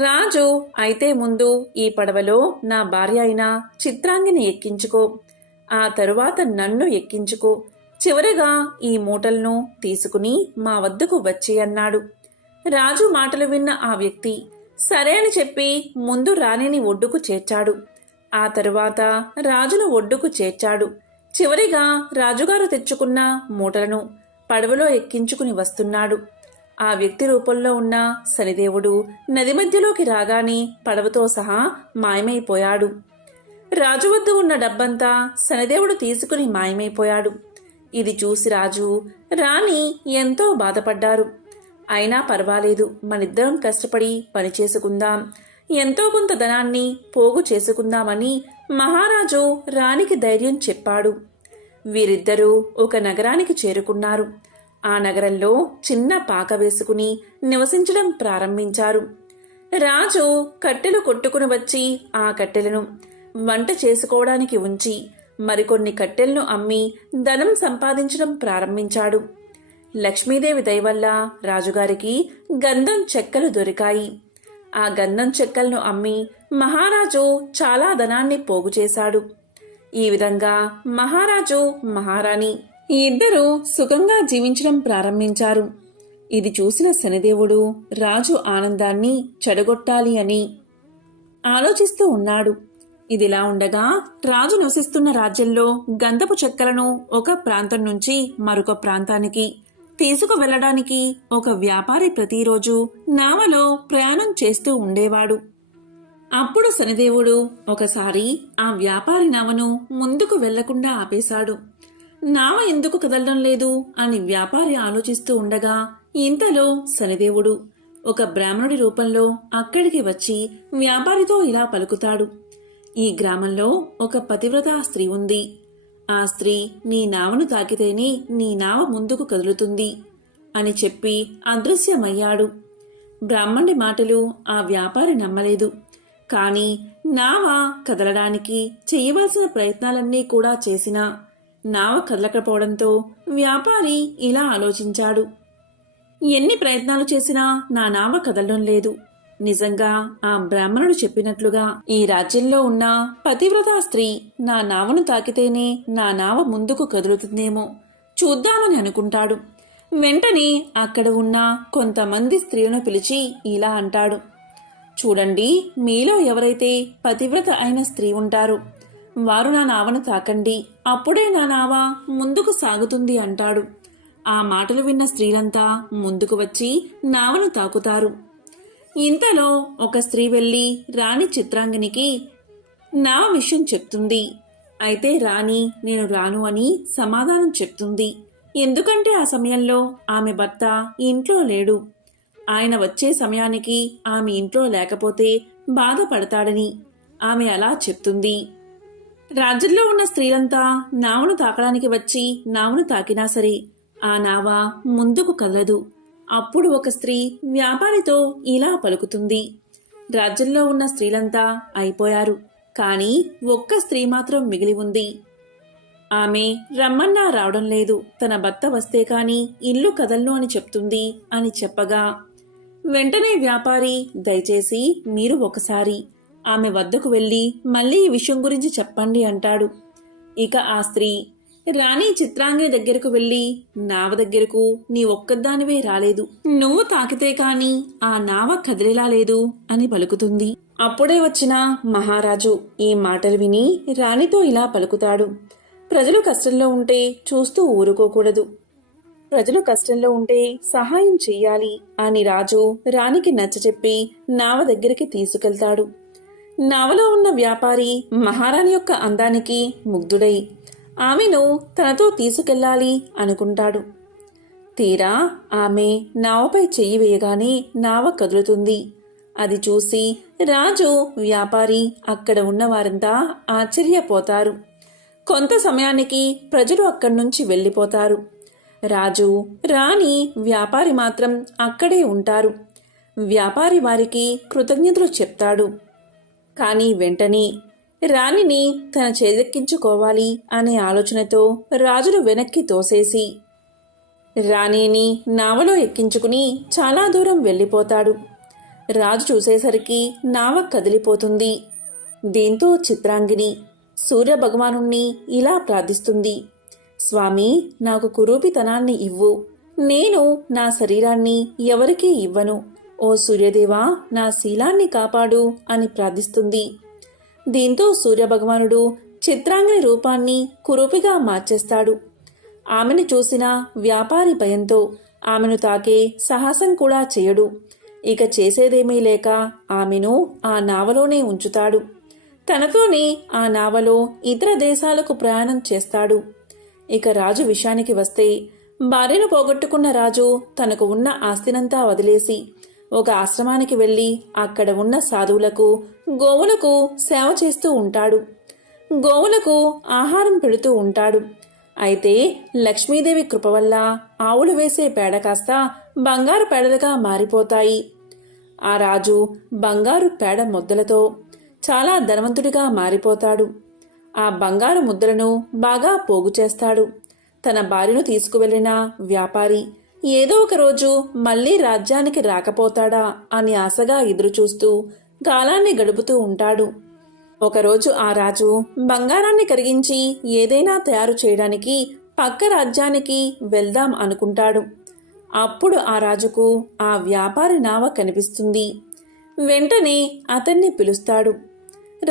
రాజు, అయితే ముందు ఈ పడవలో నా భార్య అయిన చిత్రాంగిని ఎక్కించుకో, ఆ తరువాత నన్ను ఎక్కించుకో, చివరగా ఈ మూటలను తీసుకుని మా వద్దకు వచ్చి అన్నాడు. రాజు మాటలు విన్న ఆ వ్యక్తి సరే అని చెప్పి ముందు రాణిని ఒడ్డుకు చేర్చాడు. ఆ తరువాత రాజును ఒడ్డుకు చేర్చాడు. చివరిగా రాజుగారు తెచ్చుకున్న మూటలను పడవలో ఎక్కించుకుని వస్తున్నాడు. ఆ వ్యక్తి రూపంలో ఉన్న శనిదేవుడు నది మధ్యలోకి రాగానే పడవతో సహా మాయమైపోయాడు. రాజు వద్ద ఉన్న డబ్బంతా శనిదేవుడు తీసుకుని మాయమైపోయాడు. ఇది చూసి రాజు, రాణి ఎంతో బాధపడ్డారు. అయినా పర్వాలేదు, మనిద్దరం కష్టపడి పనిచేసుకుందాం, ఎంతో కొంత ధనాన్ని పోగు చేసుకుందామని మహారాజు రాణికి ధైర్యం చెప్పాడు. వీరిద్దరూ ఒక నగరానికి చేరుకున్నారు. ఆ నగరంలో చిన్న పాక వేసుకుని నివసించడం ప్రారంభించారు. రాజు కట్టెలు కొట్టుకుని వచ్చి ఆ కట్టెలను వంట చేసుకోవడానికి ఉంచి మరికొన్ని కట్టెలను అమ్మి ధనం సంపాదించడం ప్రారంభించాడు. లక్ష్మీదేవి దయ వల్ల రాజుగారికి గంధం చెక్కలు దొరికాయి. ఆ గంధం చెక్కలను అమ్మి మహారాజు చాలా ధనాన్ని పోగు చేశాడు. ఈ విధంగా మహారాజు, మహారాణి ఈ ఇద్దరూ సుఖంగా జీవించడం ప్రారంభించారు. ఇది చూసిన శనిదేవుడు రాజు ఆనందాన్ని చెడగొట్టాలి అని ఆలోచిస్తూ ఉన్నాడు. ఇదిలా ఉండగా రాజు నివసిస్తున్న రాజ్యంలో గంధపు చెక్కలను ఒక ప్రాంతం నుంచి మరొక ప్రాంతానికి తీసుకువెళ్లడానికి ఒక వ్యాపారి ప్రతిరోజు నావలో ప్రయాణం చేస్తూ ఉండేవాడు. అప్పుడు శనిదేవుడు ఒకసారి ఆ వ్యాపారి నావను ముందుకు వెళ్లకుండా ఆపేశాడు. నావ ఎందుకు కదలడం లేదు అని వ్యాపారి ఆలోచిస్తూ ఉండగా ఇంతలో శనిదేవుడు ఒక బ్రాహ్మణుడి రూపంలో అక్కడికి వచ్చి వ్యాపారితో ఇలా పలుకుతాడు. ఈ గ్రామంలో ఒక పతివ్రత స్త్రీ ఉంది. ఆ స్త్రీ నీ నావను తాకితేనే నీ నావ ముందుకు కదులుతుంది అని చెప్పి అదృశ్యమయ్యాడు. బ్రాహ్మణుడి మాటలు ఆ వ్యాపారి నమ్మలేదు. కాని నావ కదలడానికి చేయవలసిన ప్రయత్నాలన్నీ కూడా చేసినా నావ కదలకపోవడంతో వ్యాపారి ఇలా ఆలోచించాడు. ఎన్ని ప్రయత్నాలు చేసినా నా నావ కదలడం లేదు. నిజంగా ఆ బ్రాహ్మణుడు చెప్పినట్లుగా ఈ రాజ్యంలో ఉన్న పతివ్రతా స్త్రీ నా నావను తాకితేనే నా నావ ముందుకు కదులుతుందేమో చూద్దామని అనుకుంటాడు. వెంటనే అక్కడ ఉన్న కొంతమంది స్త్రీలను పిలిచి ఇలా అంటాడు. చూడండి, మీలో ఎవరైతే పతివ్రత అయిన స్త్రీ ఉంటారో వారు నా నావను తాకండి, అప్పుడే నా నావ ముందుకు సాగుతుంది అంటాడు. ఆ మాటలు విన్న స్త్రీలంతా ముందుకు వచ్చి నావను తాకుతారు. ఇంతలో ఒక స్త్రీ వెళ్లి రాణి చిత్రాంగినికి నావ విషయం చెప్తుంది. అయితే రాణి నేను రాను అని సమాధానం చెప్తుంది. ఎందుకంటే ఆ సమయంలో ఆమె భర్త ఇంట్లో లేడు. ఆయన వచ్చే సమయానికి ఆమె ఇంట్లో లేకపోతే బాధపడతాడని ఆమె అలా చెప్తుంది. రాజ్యంలో ఉన్న స్త్రీలంతా నావను తాకడానికి వచ్చి నావను తాకినా సరే ఆ నావ ముందుకు కదలదు. అప్పుడు ఒక స్త్రీ వ్యాపారితో ఇలా పలుకుతుంది. రాజ్యంలో ఉన్న స్త్రీలంతా అయిపోయారు, కానీ ఒక్క స్త్రీ మాత్రం మిగిలి ఉంది. ఆమె రమ్మన్నా రావడం లేదు. తన భర్త వస్తే కాని ఇల్లు కదలను అని చెప్తుంది అని చెప్పగా వెంటనే వ్యాపారి దయచేసి మీరు ఒకసారి ఆమె వద్దకు వెళ్లి మళ్ళీ ఈ విషయం గురించి చెప్పండి అంటాడు. ఇక ఆ స్త్రీ రాణి చిత్రాంగిని దగ్గరకు వెళ్లి నావ దగ్గరకు నీ ఒక్కదానివే రాలేదు, నువ్వు తాకితే కాని ఆ నావ కదిలేలా లేదు అని పలుకుతుంది. అప్పుడే వచ్చిన మహారాజు ఈ మాటలు విని రాణితో ఇలా పలుకుతాడు. ప్రజలు కష్టంలో ఉంటే చూస్తూ ఊరుకోకూడదు. ప్రజలు కష్టంలో ఉంటే సహాయం చెయ్యాలి అని రాజు రాణికి నచ్చచెప్పి నావ దగ్గరికి తీసుకెళ్తాడు. నావలో ఉన్న వ్యాపారి మహారాణి యొక్క అందానికి ముగ్ధుడై ఆమెను తనతో తీసుకెళ్లాలి అనుకుంటాడు. తీరా ఆమె నావపై చెయ్యి వేయగానే నావ కదులుతుంది. అది చూసి రాజు, వ్యాపారి, అక్కడ ఉన్నవారంతా ఆశ్చర్యపోతారు. కొంత సమయానికి ప్రజలు అక్కడి నుంచి వెళ్లిపోతారు. రాజు, రాణి, వ్యాపారి మాత్రం అక్కడే ఉంటారు. వ్యాపారి వారికి కృతజ్ఞతలు చెప్తాడు. కాని వెంటనే రాణిని తన చేదెక్కించుకోవాలి అనే ఆలోచనతో రాజును వెనక్కి తోసేసి రాణిని నావలో ఎక్కించుకుని చాలా దూరం వెళ్లిపోతాడు. రాజు చూసేసరికి నావ కదిలిపోతుంది. దీంతో చిత్రాంగిని సూర్యభగవానుణ్ణి ఇలా ప్రార్థిస్తుంది. స్వామి, నాకు కురూపితనాన్ని ఇవ్వు. నేను నా శరీరాన్ని ఎవరికీ ఇవ్వను. ఓ సూర్యదేవా, నా శీలాన్ని కాపాడు అని ప్రార్థిస్తుంది. దీంతో సూర్యభగవానుడు చిత్రాంగిని రూపాన్ని కురూపిగా మార్చేస్తాడు. ఆమెను చూసిన వ్యాపారి భయంతో ఆమెను తాకే సాహసం కూడా చేయడు. ఇక చేసేదేమీ లేక ఆమెను ఆ నావలోనే ఉంచుతాడు. తనతోనే ఆ నావలో ఇతర దేశాలకు ప్రయాణం చేస్తాడు. ఇక రాజు విషయానికి వస్తే భార్యను పోగొట్టుకున్న రాజు తనకు ఉన్న ఆస్తినంతా వదిలేసి ఒక ఆశ్రమానికి వెళ్లి అక్కడ ఉన్న సాధువులకు, గోవులకు సేవ చేస్తూ ఉంటాడు. గోవులకు ఆహారం పెడుతూ ఉంటాడు. అయితే లక్ష్మీదేవి కృప వల్ల ఆవులు వేసే పేడ కాస్త బంగారు పేడలుగా మారిపోతాయి. ఆ రాజు బంగారు పేడ ముద్దలతో చాలా ధనవంతుడిగా మారిపోతాడు. ఆ బంగారు ముద్దలను బాగా పోగు చేస్తాడు. తన భార్యను తీసుకువెళ్లిన వ్యాపారి ఏదో ఒక రోజు మళ్ళీ రాజ్యానికి రాకపోతాడా అని ఆశగా ఎదురుచూస్తూ కాలాన్ని గడుపుతూ ఉంటాడు. ఒకరోజు ఆ రాజు బంగారాన్ని కరిగించి ఏదైనా తయారు చేయడానికి పక్క రాజ్యానికి వెళ్దాం అనుకుంటాడు. అప్పుడు ఆ రాజుకు ఆ వ్యాపారి నావ కనిపిస్తుంది. వెంటనే అతన్ని పిలుస్తాడు.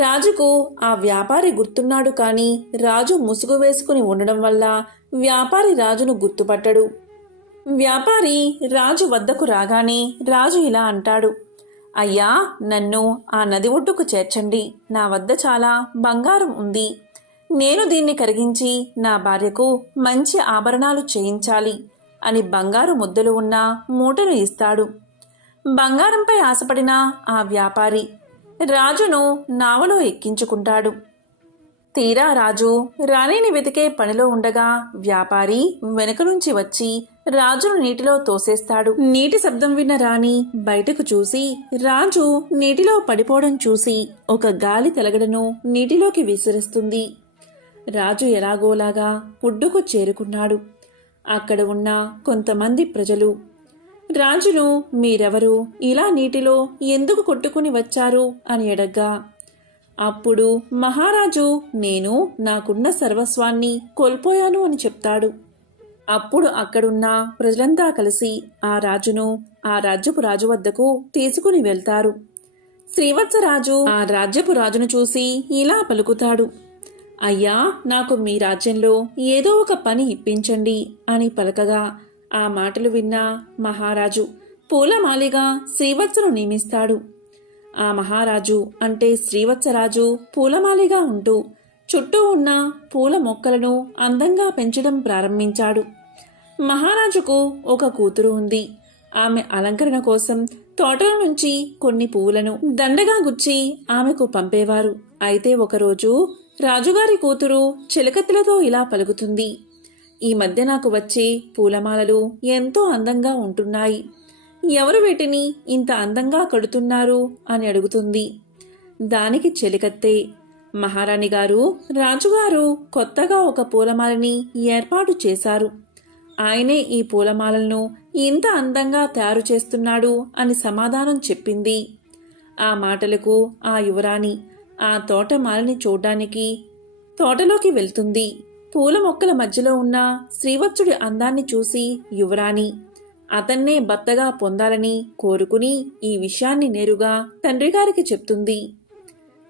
రాజుకు ఆ వ్యాపారి గుర్తున్నాడు, కానీ రాజు ముసుగు వేసుకుని ఉండడం వల్ల వ్యాపారి రాజును గుర్తుపట్టడు. వ్యాపారి రాజు వద్దకు రాగానే రాజు ఇలా అంటాడు: అయ్యా, నన్ను ఆ నది ఒడ్డుకు చేర్చండి. నా వద్ద చాలా బంగారం ఉంది. నేను దీన్ని కరిగించి నా భార్యకు మంచి ఆభరణాలు చేయించాలి అని బంగారు ముద్దలు ఉన్న మూటను ఇస్తాడు. బంగారంపై ఆశపడిన ఆ వ్యాపారి రాజును నావలో ఎక్కించుకుంటాడు. తీరా రాజు రాణిని వెతికే పనిలో ఉండగా వ్యాపారి వెనుక నుంచి వచ్చి రాజును నీటిలో తోసేస్తాడు. నీటి శబ్దం విన్న రాణి బయటకు చూసి రాజు నీటిలో పడిపోవడం చూసి ఒక గాలి తెలగడను నీటిలోకి విసిరిస్తుంది. రాజు ఎలాగోలాగా ఒడ్డుకు చేరుకున్నాడు. అక్కడ ఉన్న కొంతమంది ప్రజలు రాజును మీరెవరు, ఇలా నీటిలో ఎందుకు కొట్టుకుని వచ్చారు అని అడగ్గా, అప్పుడు మహారాజు నేను నాకున్న సర్వస్వాన్ని కోల్పోయాను అని చెప్తాడు. అప్పుడు అక్కడున్న ప్రజలంతా కలిసి ఆ రాజును ఆ రాజ్యపు రాజు వద్దకు తీసుకుని వెళ్తారు. శ్రీవత్సరాజు ఆ రాజ్యపు రాజును చూసి ఇలా పలుకుతాడు: అయ్యా, నాకు మీ రాజ్యంలో ఏదో ఒక పని ఇప్పించండి అని పలకగా ఆ మాటలు విన్న మహారాజు పూలమాలిగా శ్రీవత్సను నియమిస్తాడు. ఆ మహారాజు అంటే శ్రీవత్సరాజు పూలమాలిగా ఉంటూ చుట్టూ ఉన్న పూల మొక్కలను అందంగా పెంచడం ప్రారంభించాడు. మహారాజుకు ఒక కూతురు ఉంది. ఆమె అలంకరణ కోసం తోటల నుంచి కొన్ని పువ్వులను దండగా గుచ్చి ఆమెకు పంపేవారు. అయితే ఒకరోజు రాజుగారి కూతురు చిలకత్తెలతో ఇలా పలుకుతుంది: ఈ మధ్య నాకు వచ్చే పూలమాలలు ఎంతో అందంగా ఉంటున్నాయి. ఎవరు వీటిని ఇంత అందంగా కడుతున్నారు అని అడుగుతుంది. దానికి చెలికత్తే, మహారాణి గారు, రాజుగారు కొత్తగా ఒక పూలమాలని ఏర్పాటు చేశారు. ఆయనే ఈ పూలమాలలను ఇంత అందంగా తయారు చేస్తున్నాడు అని సమాధానం చెప్పింది. ఆ మాటలకు ఆ యువరాణి ఆ తోటమాలని చూడ్డానికి తోటలోకి వెళ్తుంది. పూల మొక్కల మధ్యలో ఉన్న శ్రీవత్సుడి అందాన్ని చూసి యువరాణి అతన్నే భర్తగా పొందాలని కోరుకుని ఈ విషయాన్ని నేరుగా తండ్రిగారికి చెప్తుంది.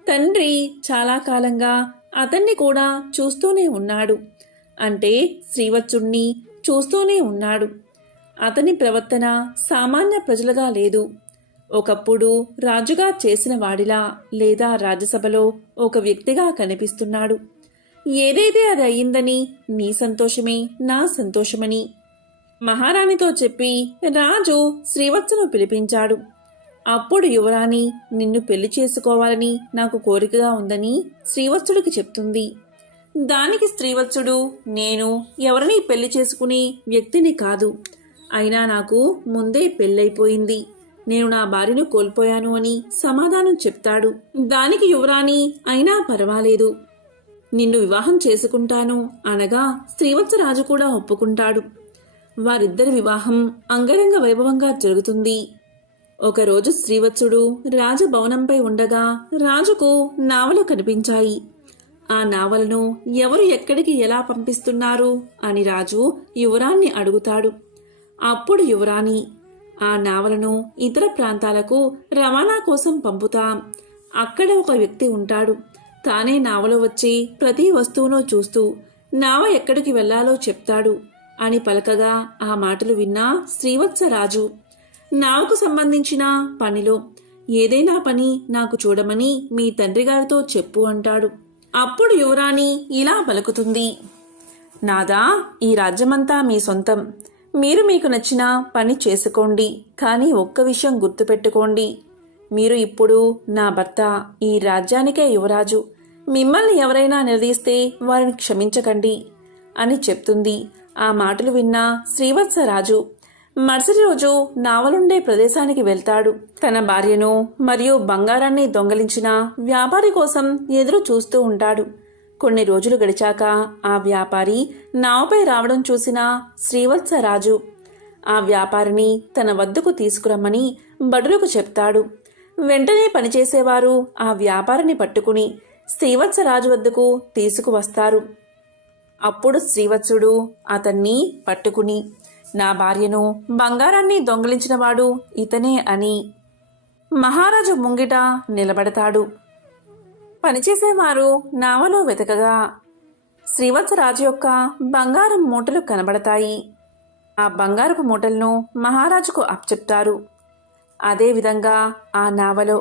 తండ్రి చాలా కాలంగా అతన్ని కూడా చూస్తూనే ఉన్నాడు. అంటే శ్రీవత్సుణ్ణి చూస్తూనే ఉన్నాడు. అతని ప్రవర్తన సామాన్య ప్రజలుగా లేదు. ఒకప్పుడు రాజుగా చేసిన వాడిలా లేదా రాజ్యసభలో ఒక వ్యక్తిగా కనిపిస్తున్నాడు. ఏదైతే అది అయ్యిందని నీ సంతోషమే నా సంతోషమని మహారాణితో చెప్పి రాజు శ్రీవత్సను పిలిపించాడు. అప్పుడు యువరాణి నిన్ను పెళ్లి చేసుకోవాలని నాకు కోరికగా ఉందని శ్రీవత్సుడికి చెప్తుంది. దానికి శ్రీవత్సుడు నేను ఎవరిని పెళ్లి చేసుకునే వ్యక్తిని కాదు, అయినా నాకు ముందే పెళ్ళైపోయింది, నేను నా భార్యను కోల్పోయాను అని సమాధానం చెప్తాడు. దానికి యువరాణి అయినా పర్వాలేదు, నిన్ను వివాహం చేసుకుంటాను అనగా శ్రీవత్సరాజు కూడా ఒప్పుకుంటాడు. వారిద్దరి వివాహం అంగరంగ వైభవంగా జరుగుతుంది. ఒకరోజు శ్రీవత్సుడు రాజభవనంపై ఉండగా రాజుకు నావలు కనిపించాయి. ఆ నావలను ఎవరు ఎక్కడికి ఎలా పంపిస్తున్నారు అని రాజు యువరాణ్ణి అడుగుతాడు. అప్పుడు యువరాణి ఆ నావలను ఇతర ప్రాంతాలకు రవాణా కోసం పంపుతాం. అక్కడ ఒక వ్యక్తి ఉంటాడు. తానే నావలో వచ్చి ప్రతి వస్తువును చూస్తూ నావ ఎక్కడికి వెళ్లాలో చెప్తాడు అని పలకగా ఆ మాటలు విన్న శ్రీవత్సరాజు నావకు సంబంధించిన పనిలో ఏదైనా పని నాకు చూడమని మీ తండ్రి గారితో చెప్పు అంటాడు. అప్పుడు యువరాణి ఇలా పలుకుతుంది: నాదా, ఈ రాజ్యమంతా మీ సొంతం. మీరు మీకు నచ్చిన పని చేసుకోండి. కానీ ఒక్క విషయం గుర్తుపెట్టుకోండి, మీరు ఇప్పుడు నా భర్త, ఈ రాజ్యానికే యువరాజు. మిమ్మల్ని ఎవరైనా నిలదీస్తే వారిని క్షమించకండి అని చెప్తుంది. ఆ మాటలు విన్న శ్రీవత్సరాజు మరుసటి రోజు నావలుండే ప్రదేశానికి వెళ్తాడు. తన భార్యను మరియు బంగారాన్ని దొంగలించిన వ్యాపారి కోసం ఎదురు చూస్తూ ఉంటాడు. కొన్ని రోజులు గడిచాక ఆ వ్యాపారి నావపై రావడం చూసిన శ్రీవత్సరాజు ఆ వ్యాపారిని తన వద్దకు తీసుకురమ్మని భటులకు చెప్తాడు. వెంటనే పనిచేసేవారు ఆ వ్యాపారిని పట్టుకుని శ్రీవత్సరాజు వద్దకు తీసుకువస్తారు. అప్పుడు శ్రీవత్సుడు అతన్ని పట్టుకుని, నా భార్యను, బంగారాన్ని దొంగిలించినవాడు ఇతనే అని మహారాజు ముంగిట నిలబడతాడు. పనిచేసేవారు నావలో వెతకగా శ్రీవత్సరాజు యొక్క బంగారం మూటలు కనబడతాయి. ఆ బంగారపు మూటలను మహారాజుకు అప్పచెప్తారు. అదేవిధంగా ఆ నావలో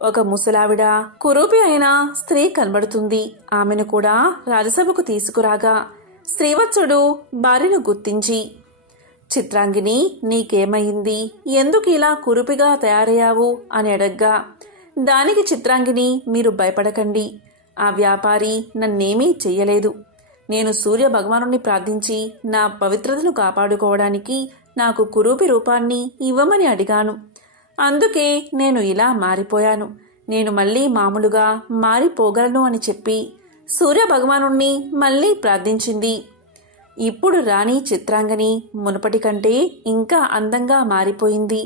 ఒక ముసలావిడ, కురూపి అయిన స్త్రీ కనబడుతుంది. ఆమెను కూడా రాజసభకు తీసుకురాగా శ్రీవత్సుడు భార్యను గుర్తించి, చిత్రాంగిని, నీకేమైంది? ఎందుకు ఇలా కురూపిగా తయారయ్యావు అని అడగ్గా, దానికి చిత్రాంగిని, మీరు భయపడకండి, ఆ వ్యాపారి నన్నేమీ చెయ్యలేదు. నేను సూర్య భగవానుణ్ణి ప్రార్థించి నా పవిత్రతను కాపాడుకోవడానికి నాకు కురూపి రూపాన్ని ఇవ్వమని అడిగాను. అందుకే నేను ఇలా మారిపోయాను. నేను మళ్ళీ మామూలుగా మారిపోగలను అని చెప్పి సూర్య భగవానుణ్ణి మళ్ళీ ప్రార్థించింది. ఇప్పుడు రాణి చిత్రాంగని మునుపటి కంటే ఇంకా అందంగా మారిపోయింది.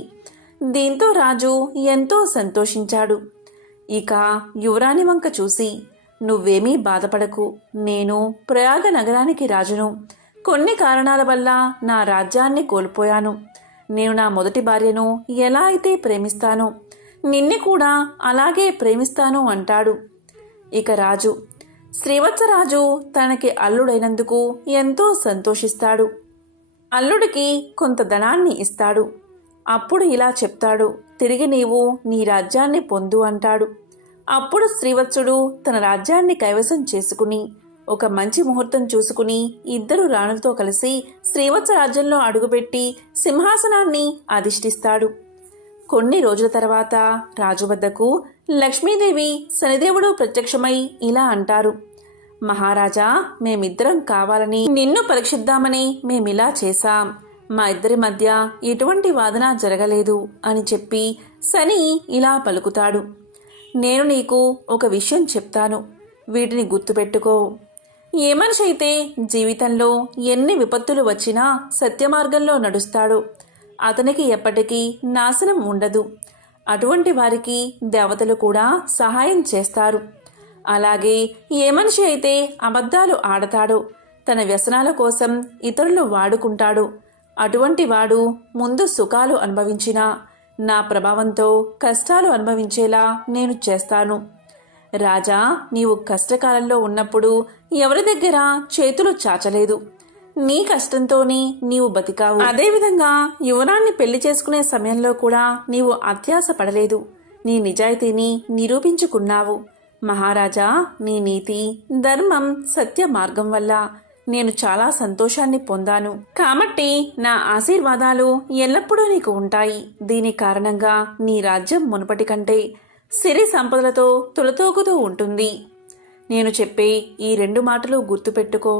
దీంతో రాజు ఎంతో సంతోషించాడు. ఇక యువరాణి వంక చూసి, నువ్వేమీ బాధపడకు, నేను ప్రయాగ నగరానికి రాజును. కొన్ని కారణాల వల్ల నా రాజ్యాన్ని కోల్పోయాను. నేను నా మొదటి భార్యను ఎలా అయితే ప్రేమిస్తానో నిన్ను కూడా అలాగే ప్రేమిస్తాను అంటాడు. ఇక రాజు, శ్రీవత్సరాజు తనకి అల్లుడైనందుకు ఎంతో సంతోషిస్తాడు. అల్లుడికి కొంత ధనాన్ని ఇస్తాడు. అప్పుడు ఇలా చెప్తాడు, తిరిగి నీవు నీ రాజ్యాన్ని పొందు అంటాడు. అప్పుడు శ్రీవత్సుడు తన రాజ్యాన్ని కైవసం చేసుకుని ఒక మంచి ముహూర్తం చూసుకుని ఇద్దరు రాణులతో కలిసి శ్రీవత్స రాజ్యంలో అడుగుపెట్టి సింహాసనాన్ని అధిష్ఠిస్తాడు. కొన్ని రోజుల తర్వాత రాజు వద్దకు లక్ష్మీదేవి, శనిదేవుడు ప్రత్యక్షమై ఇలా అంటారు, మహారాజా, మేమిద్దరం కావాలని నిన్ను పరీక్షిద్దామని మేమిలా చేశాం. మా ఇద్దరి మధ్య ఎటువంటి వాదన జరగలేదు అని చెప్పి శని ఇలా పలుకుతాడు, నేను నీకు ఒక విషయం చెప్తాను, వీటిని గుర్తుపెట్టుకో. ఏ మనిషి అయితే జీవితంలో ఎన్ని విపత్తులు వచ్చినా సత్యమార్గంలో నడుస్తాడో అతనికి ఎప్పటికీ నాశనం ఉండదు. అటువంటి వారికి దేవతలు కూడా సహాయం చేస్తారు. అలాగే ఏ మనిషి అయితే అబద్ధాలు ఆడతాడో, తన వ్యసనాల కోసం ఇతరులు వాడుకుంటాడో అటువంటి వాడు ముందు సుఖాలు అనుభవించినా నా ప్రభావంతో కష్టాలు అనుభవించేలా నేను చేస్తాను. రాజా, నీవు కష్టకాలంలో ఉన్నప్పుడు ఎవరి దగ్గర చేతులు చాచలేదు. నీ కష్టంతోనే నీవు బతికావు. అదేవిధంగా యువరాన్ని పెళ్లి చేసుకునే సమయంలో కూడా నీవు అత్యాశ పడలేదు. నీ నిజాయితీని నిరూపించుకున్నావు. మహారాజా, నీ నీతి, ధర్మం, సత్య మార్గం వల్ల నేను చాలా సంతోషాన్ని పొందాను. కాబట్టి నా ఆశీర్వాదాలు ఎల్లప్పుడూ నీకు ఉంటాయి. దీని కారణంగా నీ రాజ్యం మునుపటి కంటే సిరి సంపదలతో తులతూగుతూ ఉంటుంది. నేను చెప్పే ఈ 2 మాటలు గుర్తుపెట్టుకో.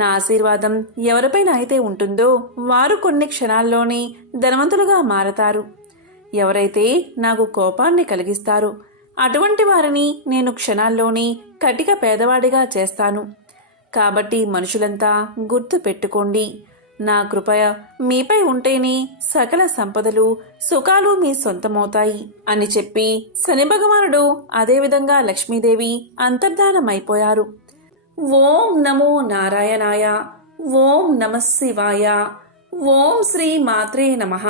నా ఆశీర్వాదం ఎవరిపైన అయితే ఉంటుందో వారు కొన్ని క్షణాల్లోనే ధనవంతులుగా మారతారు. ఎవరైతే నాకు కోపాన్ని కలిగిస్తారో అటువంటి వారిని నేను క్షణాల్లోనే కటిక పేదవాడిగా చేస్తాను. కాబట్టి మనుషులంతా గుర్తు పెట్టుకోండి, నా కృప మీపై ఉంటేనే సకల సంపదలు, సుఖాలు మీ సొంతమవుతాయి అని చెప్పి శని భగవానుడు, అదేవిధంగా లక్ష్మీదేవి అంతర్ధానమైపోయారు. ఓం నమో నారాయణాయ. ఓం నమః శివాయ. ఓం శ్రీ మాత్రే నమః.